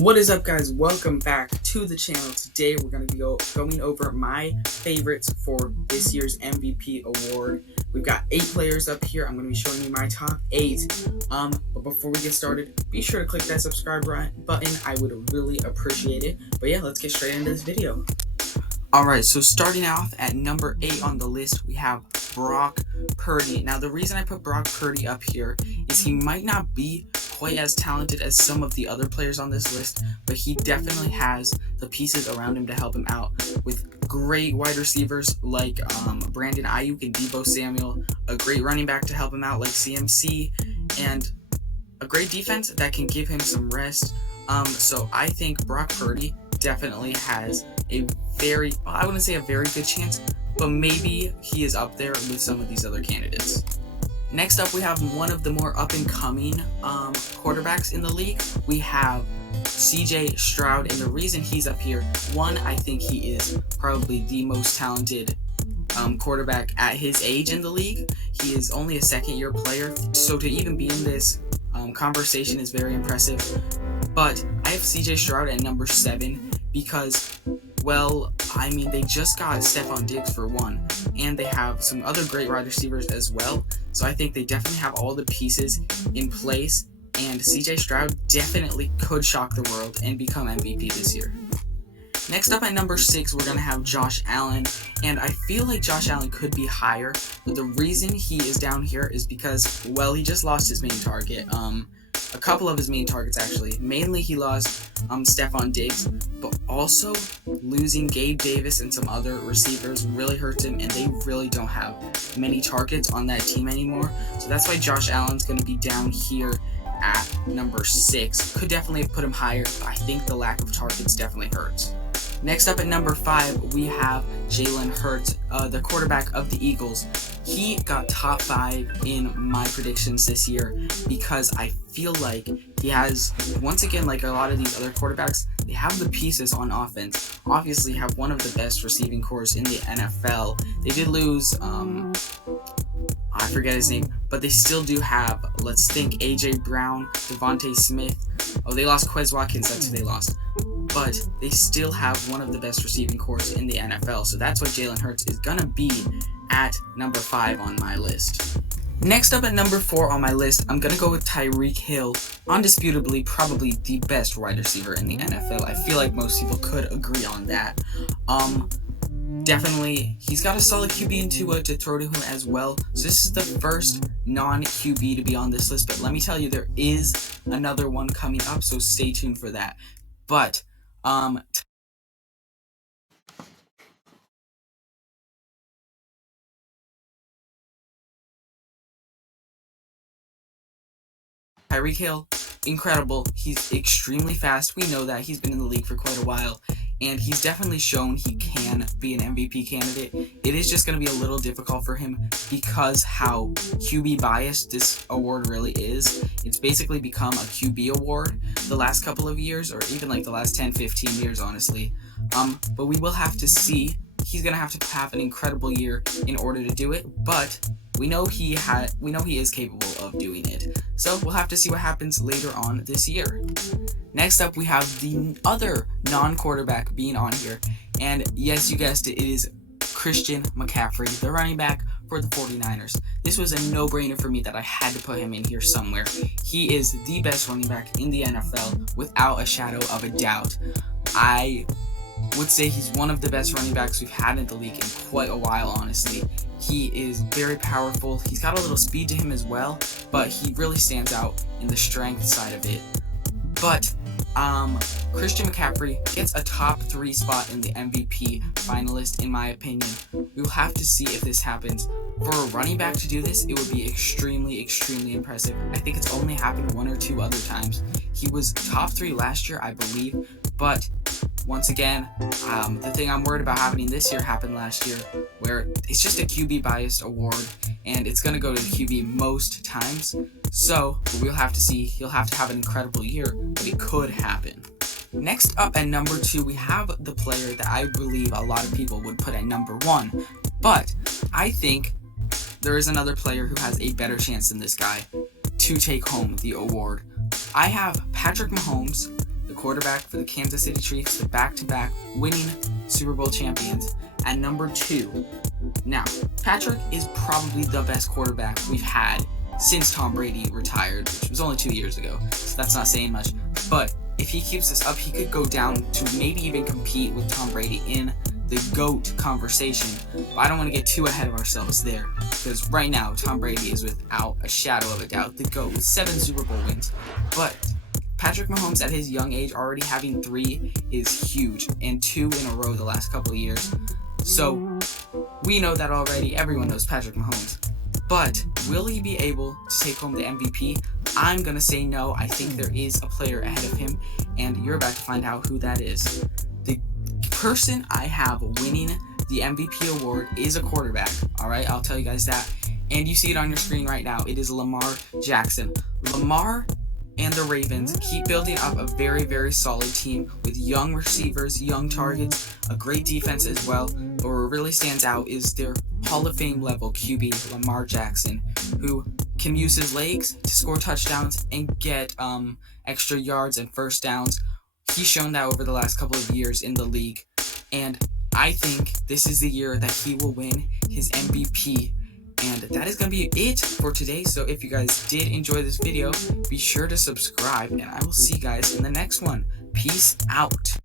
What is up, guys? Welcome back to the channel. Today we're going to be going over my favorites for this year's MVP award. We've got 8 players up here. I'm going to be showing you my top 8. But before we get started, be sure to click that subscribe button. I would really appreciate it. But yeah, let's get straight into this video. Alright, so starting off at number 8 on the list, we have Brock Purdy. Now, the reason I put Brock Purdy up here is he might not be quite as talented as some of the other players on this list, but he definitely has the pieces around him to help him out with great wide receivers like Brandon Aiyuk and Deebo Samuel, a great running back to help him out like CMC, and a great defense that can give him some rest. So I think Brock Purdy definitely has a I wouldn't say a very good chance, but maybe he is up there with some of these other candidates. Next up, we have one of the more up-and-coming quarterbacks in the league. We have CJ Stroud, and the reason he's up here, one, I think he is probably the most talented quarterback at his age in the league. He is only a second-year player, so to even be in this conversation is very impressive. But I have CJ Stroud at number 7 because, well, I mean, they just got Stefon Diggs for one, and they have some other great wide receivers as well. So I think they definitely have all the pieces in place, and CJ Stroud definitely could shock the world and become MVP this year. Next up at number 6, we're going to have Josh Allen, and I feel like Josh Allen could be higher, but the reason he is down here is because, well, he just lost his main target. A couple of his main targets, actually. Mainly he lost Stefon Diggs, but also losing Gabe Davis and some other receivers really hurts him, and they really don't have many targets on that team anymore. So that's why Josh Allen's going to be down here at number 6. Could definitely put him higher, but I think the lack of targets definitely hurts. Next up at number 5, we have Jalen Hurts, the quarterback of the Eagles. He got top 5 in my predictions this year because I feel like he has, once again, like a lot of these other quarterbacks, they have the pieces on offense. Obviously have one of the best receiving corps in the NFL. They did lose, I forget his name, but they still do have, let's think, A.J. Brown, Devontae Smith. Oh, they lost Quez Watkins, that's who they lost. But they still have one of the best receiving corps in the NFL, so that's why Jalen Hurts is going to be at number 5 on my list. Next up at number 4 on my list, I'm going to go with Tyreek Hill, undisputably probably the best wide receiver in the NFL. I feel like most people could agree on that. Definitely, he's got a solid QB in Tua to throw to him as well. So this is the first non-QB to be on this list, but let me tell you, there is another one coming up, so stay tuned for that. But Tyreek Hill, incredible. He's extremely fast. We know that. He's been in the league for quite a while, and he's definitely shown he can be an MVP candidate. It is just going to be a little difficult for him because how QB biased this award really is. It's basically become a QB award the last couple of years, or even like the last 10-15 years, honestly. But we will have to see. He's going to have an incredible year in order to do it, but we know he is capable of doing it. So we'll have to see what happens later on this year. Next up, we have the other non-quarterback being on here, and yes, you guessed it, it is Christian McCaffrey, the running back for the 49ers. This was a no-brainer for me that I had to put him in here somewhere. He is the best running back in the NFL without a shadow of a doubt. I would say he's one of the best running backs we've had in the league in quite a while, honestly. He is very powerful. He's got a little speed to him as well, but he really stands out in the strength side of it. But Christian McCaffrey gets a top 3 spot in the MVP finalist, in my opinion. We will have to see if this happens. For a running back to do this, it would be extremely, extremely impressive. I think it's only happened 1 or 2 other times. He was top 3 last year, I believe, but once again, the thing I'm worried about happening this year happened last year, where it's just a QB biased award, and it's going to go to the QB most times. So we'll have to see. He'll have to have an incredible year, but it could happen. Next up at number 2, we have the player that I believe a lot of people would put at number 1, but I think there is another player who has a better chance than this guy to take home the award. I have Patrick Mahomes, the quarterback for the Kansas City Chiefs, the back-to-back winning Super Bowl champions. At number 2, now, Patrick is probably the best quarterback we've had since Tom Brady retired, which was only 2 years ago, so that's not saying much. But if he keeps this up, he could go down to maybe even compete with Tom Brady in the GOAT conversation. But I don't want to get too ahead of ourselves there, because right now, Tom Brady is without a shadow of a doubt the GOAT with 7 Super Bowl wins. But Patrick Mahomes at his young age already having 3 is huge, and 2 in a row the last couple of years. So we know that already. Everyone knows Patrick Mahomes. But will he be able to take home the MVP? I'm going to say no. I think there is a player ahead of him, and you're about to find out who that is. The person I have winning the MVP award is a quarterback. All right, I'll tell you guys that. And you see it on your screen right now. It is Lamar Jackson. Lamar and the Ravens keep building up a very, very solid team with young receivers, young targets, a great defense as well. But what really stands out is their Hall of Fame level QB, Lamar Jackson, who can use his legs to score touchdowns and get extra yards and first downs. He's shown that over the last couple of years in the league. And I think this is the year that he will win his MVP. And that is going to be it for today. So if you guys did enjoy this video, be sure to subscribe, and I will see you guys in the next one. Peace out.